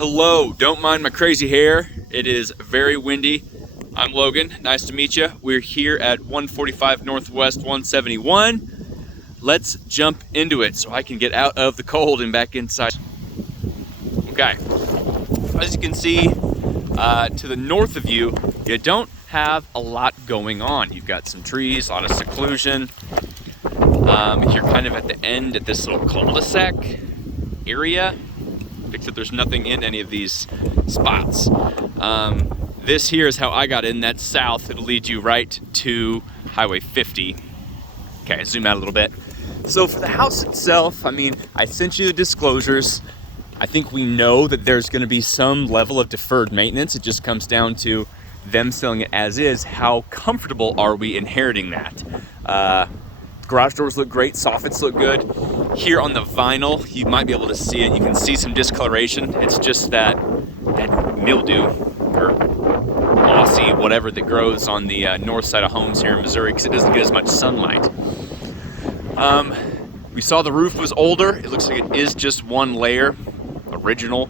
Hello, don't mind my crazy hair. It is very windy. I'm Logan, nice to meet you. We're here at 145 Northwest 171. Let's jump into it so I can get out of the cold and back inside. Okay, as you can see to the north of you, you don't have a lot going on. You've got some trees, a lot of seclusion. You're kind of at the end at this little cul-de-sac area, except there's nothing in any of these spots. This here is how I got in. That's south. It'll lead you right to Highway 50. Okay, zoom out a little bit. So for the house itself, I mean, I sent you the disclosures. I think we know that there's going to be some level of deferred maintenance. It just comes down to them selling it as is. How comfortable are we inheriting that? Garage doors look great, soffits look good. Here on the vinyl, you might be able to see it. You can see some discoloration. It's just that mildew or mossy, whatever that grows on the north side of homes here in Missouri because it doesn't get as much sunlight. We saw the roof was older. It looks like it is just one layer, original.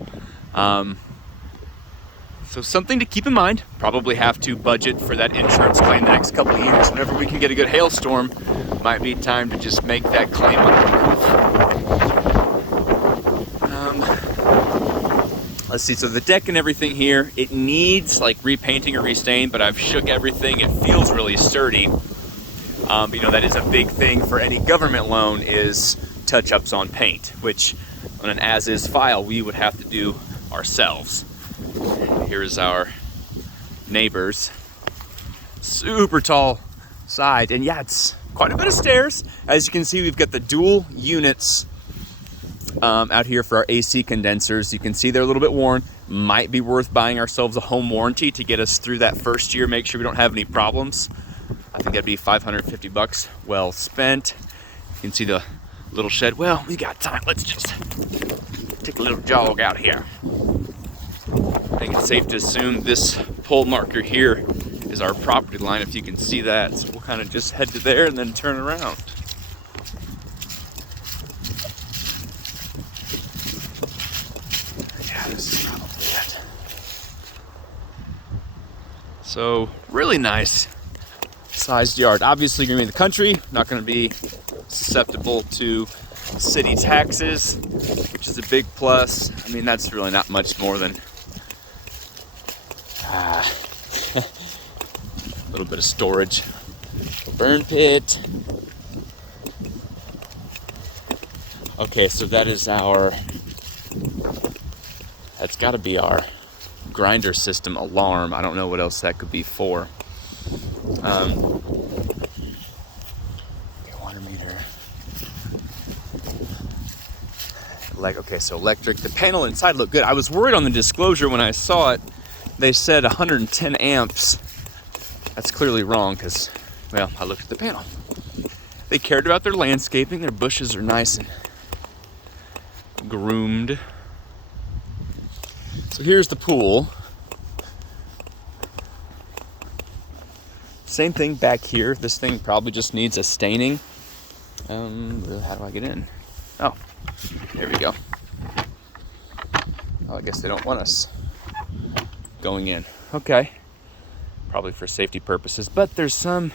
So something to keep in mind. Probably have to budget for that insurance claim the next couple of years. Whenever we can get a good hailstorm, might be time to just make that claim on the roof. Let's see, so the deck and everything here, it needs like repainting or restain, but I've shook everything. It feels really sturdy. That is a big thing for any government loan is touch-ups on paint, which on an as-is file we would have to do ourselves. Here's our neighbors. Super tall side, and yeah, it's quite a bit of stairs. As you can see, we've got the dual units out here for our AC condensers. You can see they're a little bit worn. Might be worth buying ourselves a home warranty to get us through that first year, make sure we don't have any problems. I think that'd be $550 well spent. You can see the little shed. Well, we got time. Let's just take a little jog out here. I think it's safe to assume this pole marker here is our property line, if you can see that. So we'll kind of just head to there and then turn around. Yeah, this is probably it. So really nice sized yard. Obviously you're gonna be in the country, not gonna be susceptible to city taxes, which is a big plus. I mean, that's really not much more than a little bit of storage. A burn pit. Okay, so that's gotta be our grinder system alarm. I don't know what else that could be for. Water meter. Okay, so electric. The panel inside looked good. I was worried on the disclosure when I saw it. They said 110 amps. That's clearly wrong because, well, I looked at the panel. They cared about their landscaping. Their bushes are nice and groomed. So here's the pool. Same thing back here. This thing probably just needs a staining. How do I get in? Oh, there we go. Oh, I guess they don't want us going in. Okay. Probably for safety purposes, but there's some.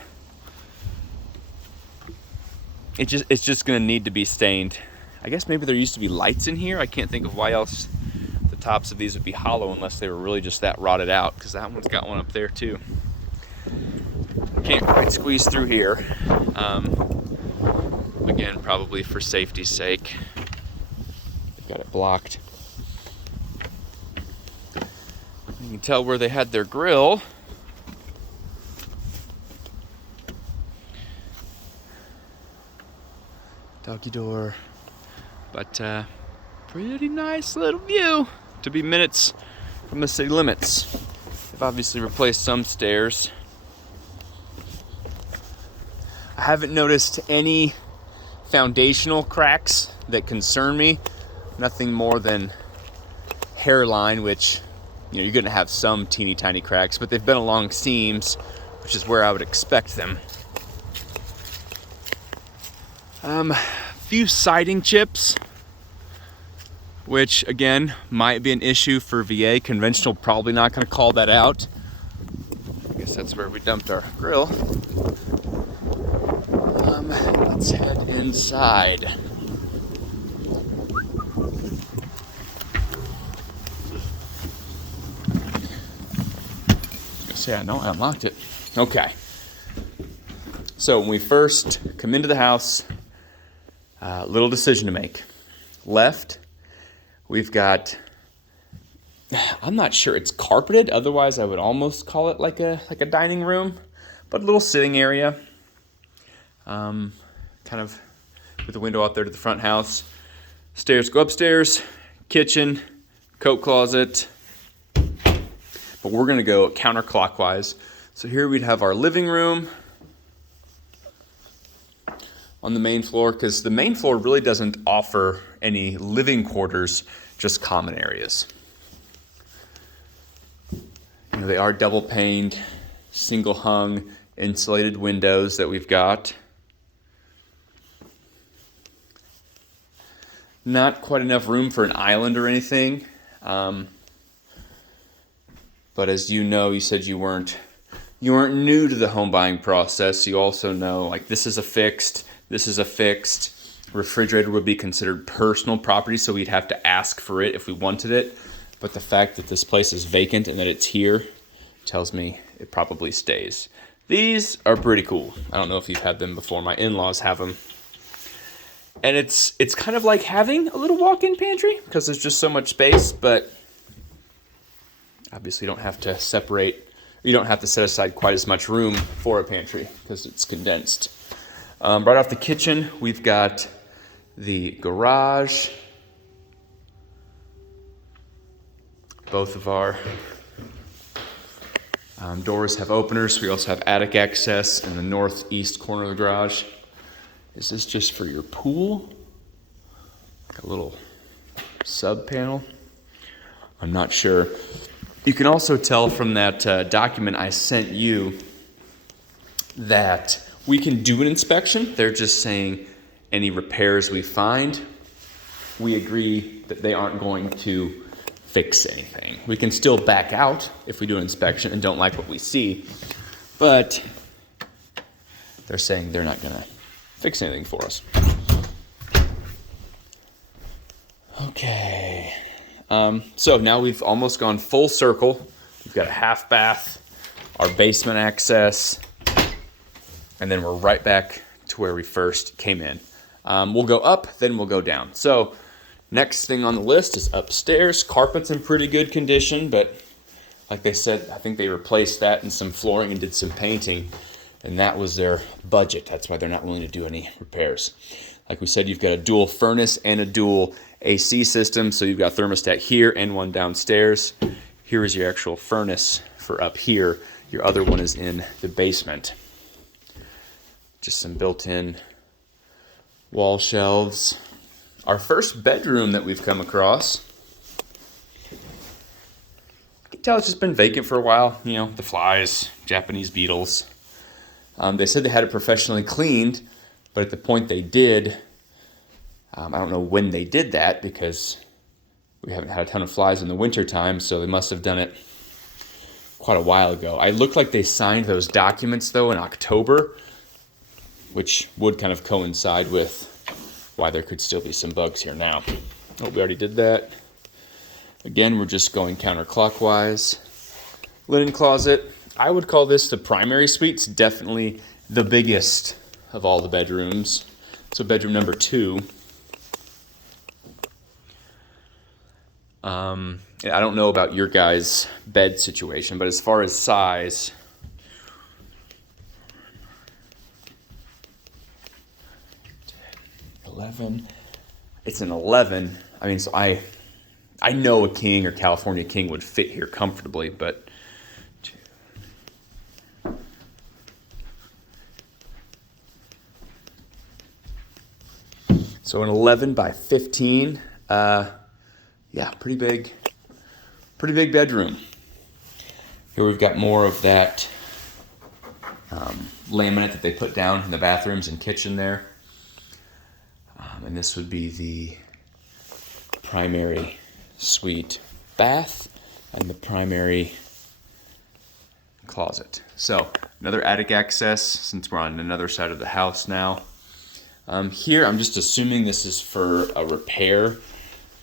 It's just gonna need to be stained. I guess maybe there used to be lights in here. I can't think of why else the tops of these would be hollow unless they were really just that rotted out, because that one's got one up there too. Can't quite squeeze through here. Again, probably for safety's sake. They've got it blocked. You can tell where they had their grill. Doggy door. But pretty nice little view to be minutes from the city limits. They've obviously replaced some stairs. I haven't noticed any foundational cracks that concern me. Nothing more than hairline, which you're going to have some teeny tiny cracks, but they've been along seams, which is where I would expect them. Few siding chips. which again might be an issue for VA. Conventional probably not going to call that out. I guess that's where we dumped our grill. Let's head inside. Yeah, no, I unlocked it. Okay. So when we first come into the house, little decision to make. Left, we've got, I'm not sure it's carpeted, otherwise I would almost call it like a dining room, but a little sitting area. Kind of with the window out there to the front house. Stairs go upstairs, kitchen, coat closet. But we're going to go counterclockwise. So here we'd have our living room on the main floor, because the main floor really doesn't offer any living quarters, just common areas. You know, they are double paned, single hung, insulated windows that we've got. Not quite enough room for an island or anything. But as you know, you said you weren't new to the home buying process. You also know, like, this is a fixed. Refrigerator would be considered personal property, so we'd have to ask for it if we wanted it. But the fact that this place is vacant and that it's here tells me it probably stays. These are pretty cool. I don't know if you've had them before. My in-laws have them. And it's kind of like having a little walk-in pantry because there's just so much space, but obviously you don't have to set aside quite as much room for a pantry because it's condensed. Right off the kitchen, we've got the garage. Both of our doors have openers. We also have attic access in the northeast corner of the garage. Is this just for your pool? Like a little sub panel? I'm not sure. You can also tell from that document I sent you that we can do an inspection. They're just saying any repairs we find, we agree that they aren't going to fix anything. We can still back out if we do an inspection and don't like what we see, but they're saying they're not going to fix anything for us. Okay. So now we've almost gone full circle. We've got a half bath, our basement access, and then we're right back to where we first came in. We'll go up, then we'll go down. So next thing on the list is upstairs. Carpet's in pretty good condition, but like they said, I think they replaced that and some flooring and did some painting, and that was their budget. That's why they're not willing to do any repairs. Like we said, you've got a dual furnace and a dual AC system, so you've got thermostat here and one downstairs. Here is your actual furnace for up here. Your other one is in the basement. Just some built-in wall shelves. Our first bedroom that we've come across. You can tell it's just been vacant for a while. You know, the flies, Japanese beetles. They said they had it professionally cleaned, but at the point they did, I don't know when they did that because we haven't had a ton of flies in the winter time, so they must have done it quite a while ago. I looked like they signed those documents, though, in October, which would kind of coincide with why there could still be some bugs here now. Oh, we already did that. Again, we're just going counterclockwise. Linen closet. I would call this the primary suite. It's definitely the biggest of all the bedrooms. So bedroom number 2. I don't know about your guys' bed situation, but as far as size, it's an 11. I mean, so I know a king or California king would fit here comfortably, but so an 11 by 15. Yeah, pretty big bedroom. Here we've got more of that laminate that they put down in the bathrooms and kitchen there. And this would be the primary suite bath and the primary closet. So another attic access since we're on another side of the house now. Here I'm just assuming this is for a repair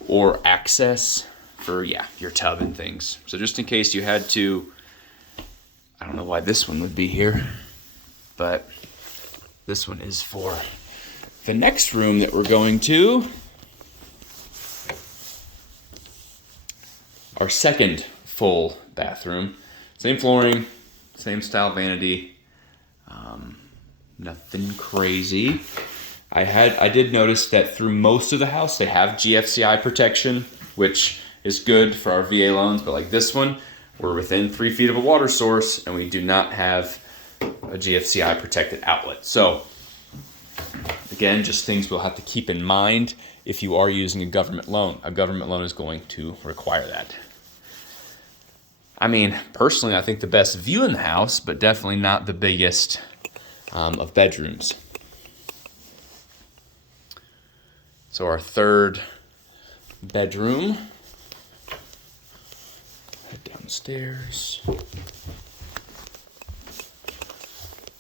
or access for, yeah, your tub and things. So just in case you had to, I don't know why this one would be here, but this one is for the next room that we're going to. Our second full bathroom. Same flooring, same style vanity. Nothing crazy. I did notice that through most of the house they have GFCI protection, which is good for our VA loans, but like this one, we're within 3 feet of a water source and we do not have a GFCI protected outlet. So again, just things we'll have to keep in mind if you are using a government loan. A government loan is going to require that. I mean, personally, I think the best view in the house, but definitely not the biggest of bedrooms. So our third bedroom. Head downstairs.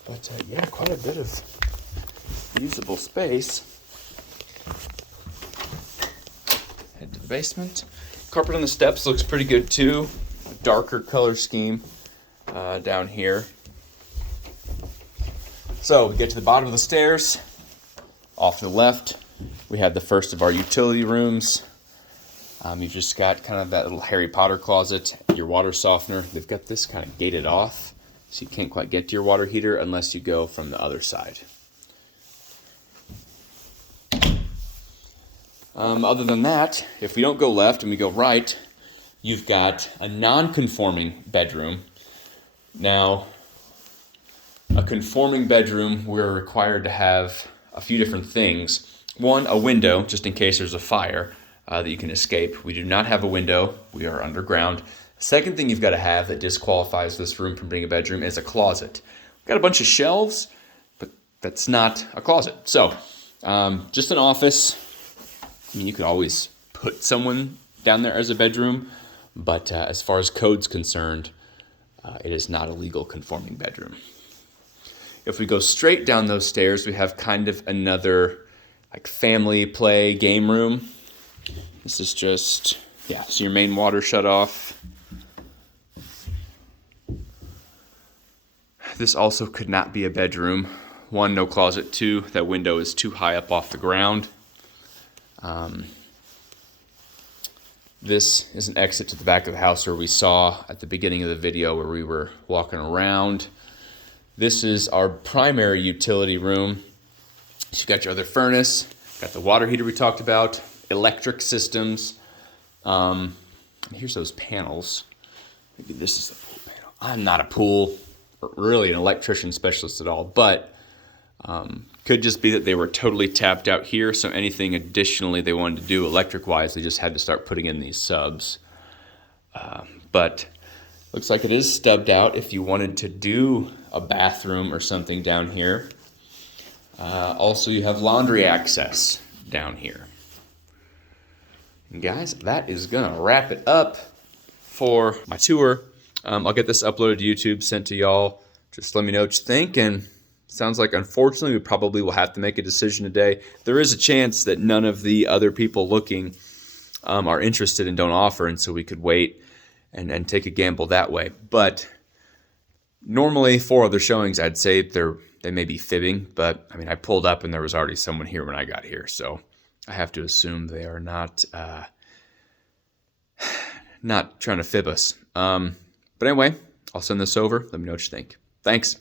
But yeah, quite a bit of usable space. Head to the basement. Carpet on the steps looks pretty good too. Darker color scheme down here. So we get to the bottom of the stairs. Off to the left, we have the first of our utility rooms. You've just got kind of that little Harry Potter closet, your water softener. They've got this kind of gated off, so you can't quite get to your water heater unless you go from the other side. Other than that, if we don't go left and we go right, you've got a non-conforming bedroom. Now, a conforming bedroom, we're required to have a few different things. One, a window, just in case there's a fire that you can escape. We do not have a window. We are underground. Second thing you've got to have that disqualifies this room from being a bedroom is a closet. We've got a bunch of shelves, but that's not a closet. So, just an office. I mean, you could always put someone down there as a bedroom, but as far as code's concerned, it is not a legal conforming bedroom. If we go straight down those stairs, we have kind of another like family play game room. This is just, yeah, so your main water shut off. This also could not be a bedroom. One, no closet. Two, that window is too high up off the ground. This is an exit to the back of the house where we saw at the beginning of the video where we were walking around. This is our primary utility room. So you got your other furnace, got the water heater we talked about, electric systems. Here's those panels. Maybe this is the pool panel. I'm not a pool, or really an electrician specialist at all, but could just be that they were totally tapped out here, so anything additionally they wanted to do electric-wise, they just had to start putting in these subs. But looks like it is stubbed out if you wanted to do a bathroom or something down here. Also, you have laundry access down here. And guys, that is gonna wrap it up for my tour. I'll get this uploaded to YouTube, sent to y'all. Just let me know what you think, and sounds like, unfortunately, we probably will have to make a decision today. There is a chance that none of the other people looking are interested and don't offer, and so we could wait and take a gamble that way. But normally, 4 other showings, I'd say they may be fibbing, but I mean, I pulled up and there was already someone here when I got here, so I have to assume they are not trying to fib us. But anyway, I'll send this over. Let me know what you think. Thanks.